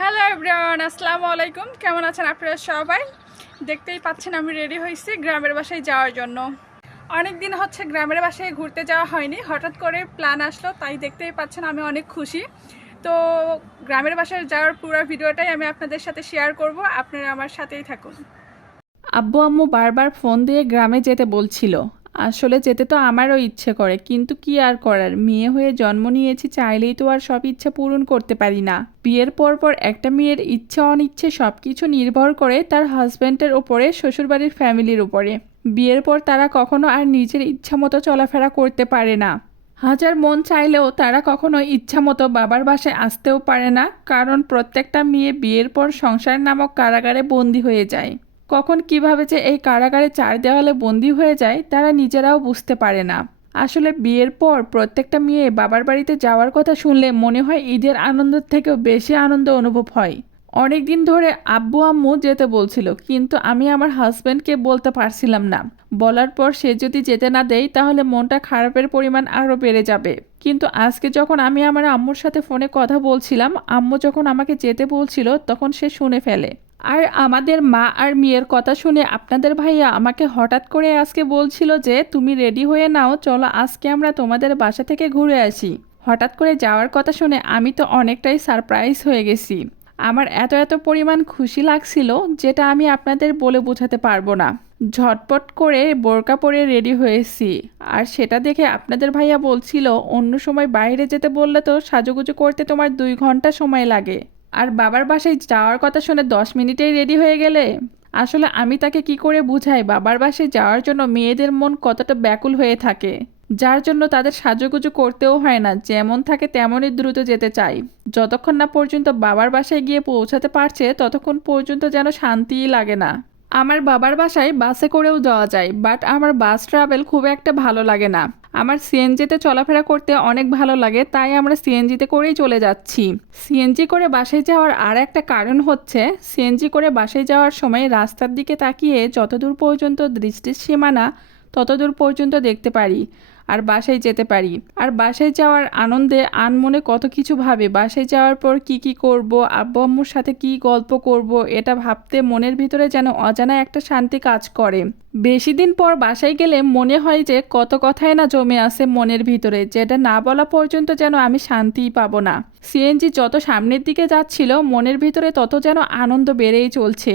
Hello everyone আসসালামু আলাইকুম কেমন আছেন আপনারা সবাই? দেখতেই পাচ্ছেন আমি রেডি হয়েছি গ্রামের বাসায় যাওয়ার জন্য। অনেক দিন হচ্ছে গ্রামের বাসায় ঘুরতে যাওয়া হয়নি। হঠাৎ করে প্ল্যান আসলো, তাই দেখতেই পাচ্ছেন আমি অনেক খুশি। তো গ্রামের বাসায় যাওয়ার পুরো ভিডিওটাই আমি আপনাদের সাথে শেয়ার করব। আপনারা আমার সাথেই থাকুন। আব্বু আম্মু বারবার ফোন দিয়ে গ্রামে যেতে বলছিল। আসলে যেতে তো আমারও ইচ্ছে করে, কিন্তু কি আর করার? মেয়ে হয়ে জন্ম নিয়েছি চাইলেই তো আর সব ইচ্ছা পূরণ করতে পারি না। বিয়ের পর পর একটা মেয়ের ইচ্ছে অনিচ্ছে সব কিছু নির্ভর করে তার হাজব্যান্ডের ওপরে, শ্বশুরবাড়ির ফ্যামিলির উপরে বিয়ের পর তারা কখনো আর নিজের ইচ্ছা মতো চলাফেরা করতে পারে না। হাজার মন চাইলেও তারা কখনো ইচ্ছা মতো বাবার বাসায় আসতেও পারে না, কারণ প্রত্যেকটা মেয়ে বিয়ের পর সংসার নামক কারাগারে বন্দী হয়ে যায়। কখন কীভাবে যে এই কারাগারে চার দেওয়ালে বন্দী হয়ে যায়, তারা নিজেরাও বুঝতে পারে না। আসলে বিয়ের পর প্রত্যেকটা মেয়ে বাবার বাড়িতে যাওয়ার কথা শুনলে মনে হয় ঈদের আনন্দের থেকেও বেশি আনন্দ অনুভব হয়। অনেক দিন ধরে আব্বু আম্মু যেতে বলছিল, কিন্তু আমি আমার হাজব্যান্ডকে বলতে পারছিলাম না। বলার পর সে যদি যেতে না দেয়, তাহলে মনটা খারাপের পরিমাণ আরও বেড়ে যাবে। কিন্তু আজকে যখন আমি আমার আম্মুর সাথে ফোনে কথা বলছিলাম, আম্মু যখন আমাকে যেতে বলছিল, তখন সে শুনে ফেলে। আর আমাদের মা আর মেয়ের কথা শুনে আপনাদের ভাইয়া আমাকে হঠাৎ করে আজকে বলছিল যে, তুমি রেডি হয়ে নাও, চলো আজকে আমরা তোমাদের বাসা থেকে ঘুরে আসি। হঠাৎ করে যাওয়ার কথা শুনে আমি তো অনেকটাই সারপ্রাইজ হয়ে গেছি। আমার এত এত পরিমাণ খুশি লাগছিল যেটা আমি আপনাদের বলে বোঝাতে পারব না। ঝটপট করে বোরকা পরে রেডি হয়েছি। আর সেটা দেখে আপনাদের ভাইয়া বলছিল, অন্য সময় বাইরে যেতে বললে তো সাজুগুজু করতে তোমার দুই ঘণ্টা সময় লাগে। আর বাবার বাসায় যাওয়ার কথা শুনে দশ মিনিটেই রেডি হয়ে গেলে? আসলে আমি তাকে কি করে বুঝাই বাবার বাসায় যাওয়ার জন্য মেয়েদের মন কতটা ব্যাকুল হয়ে থাকে? যার জন্য তাদের সাজুগুজু করতেও হয় না, যেমন থাকে তেমনই দ্রুত যেতে চাই। যতক্ষণ না পর্যন্ত বাবার বাসায় গিয়ে পৌঁছাতে পারছে, ততক্ষণ পর্যন্ত যেন শান্তিই লাগে না। আমার বাবার বাসায় বাসে করেও যাওয়া যায় বাট আমার বাস ট্রাভেল খুব একটা ভালো লাগে না। আমার সিএনজিতে চলাফেরা করতে অনেক ভালো লাগে, তাই আমরা সিএনজিতে করেই চলে যাচ্ছি। সিএনজি করে বাসে যাওয়ার আর একটা কারণ হচ্ছে সিএনজি করে বাসে যাওয়ার সময় রাস্তার দিকে তাকিয়ে যতদূর পর্যন্ত দৃষ্টির সীমানা ততদূর পর্যন্ত দেখতে পারি আর বাসায় যেতে পারি। আর বাসায় যাওয়ার আনন্দে আনমনে কত কিছু ভাবে। বাসায় যাওয়ার পর কি কি করব, আব্বু আম্মুর সাথে কি গল্প করব, এটা ভাবতে মনের ভিতরে যেন অজানা একটা শান্তি কাজ করে। বেশি দিন পর বাসায় গেলে মনে হয় যে কত কথাই না জমে আছে মনের ভিতরে, যেটা না বলা পর্যন্ত যেন আমি শান্তিই পাবো না। সিএনজি যত সামনের দিকে যাচ্ছিল, মনের ভিতরে তত যেন আনন্দ বেড়েই চলছে।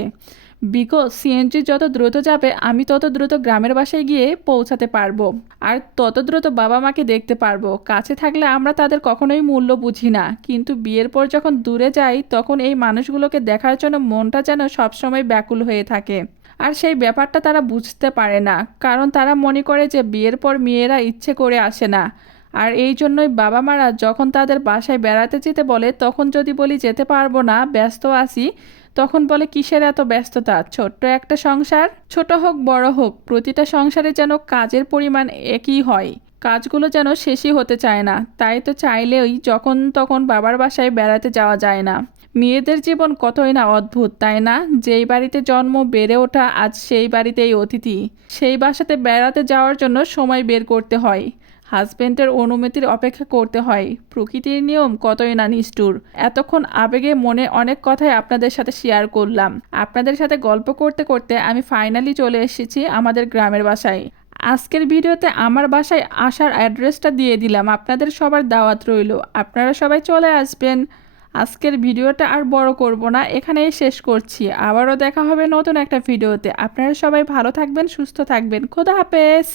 বিকজ সিএনজি যত দ্রুত যাবে, আমি তত দ্রুত গ্রামের বাসায় গিয়ে পৌঁছাতে পারব। আর তত দ্রুত বাবা মাকে দেখতে পারব। কাছে থাকলে আমরা তাদের কখনোই মূল্য বুঝি না। কিন্তু বিয়ের পর যখন দূরে যাই, তখন এই মানুষগুলোকে দেখার জন্য মনটা যেন সবসময় ব্যাকুল হয়ে থাকে। আর সেই ব্যাপারটা তারা বুঝতে পারে না। কারণ তারা মনে করে যে বিয়ের পর মেয়েরা ইচ্ছে করে আসে না। আর এই জন্যই বাবা মারা যখন তাদের বাসায় বেড়াতে যেতে বলে, তখন যদি বলি যেতে পারব না, ব্যস্ত আছি, তখন বলে কিসের এত ব্যস্ততা? ছোট্ট একটা সংসার? ছোট হোক, বড় হোক, প্রতিটা সংসারে যেন কাজের পরিমাণ একই হয়। কাজগুলো যেন শেষই হতে চায় না। তাই তো চাইলেই যখন তখন বাবার বাসায় বেড়াতে যাওয়া যায় না। মেয়েদের জীবন কতই না অদ্ভুত, তাই না? যেই বাড়িতে জন্ম বেড়ে ওঠা, আজ সেই বাড়িতেই অতিথি। সেই বাসাতে বেড়াতে যাওয়ার জন্য সময় বের করতে হয়। হাজবেন্ডের অনুমতির অপেক্ষা করতে হয়। প্রকৃতির নিয়ম কতই না নিষ্ঠুর। এতক্ষণ আবেগে মনে অনেক কথাই আপনাদের সাথে শেয়ার করলাম। আপনাদের সাথে গল্প করতে করতে আমি ফাইনালি চলে এসেছি আমাদের গ্রামের বাসায়। আজকের ভিডিওতে আমার বাসায় আসার অ্যাড্রেসটা দিয়ে দিলাম। আপনাদের সবার দাওয়াত রইল। আপনারা সবাই চলে আসবেন। আজকের ভিডিওটা আর বড় করব না, এখানেই শেষ করছি। আবারও দেখা হবে নতুন একটা ভিডিওতে। আপনারা সবাই ভালো থাকবেন, সুস্থ থাকবেন। খোদা হাফেজ!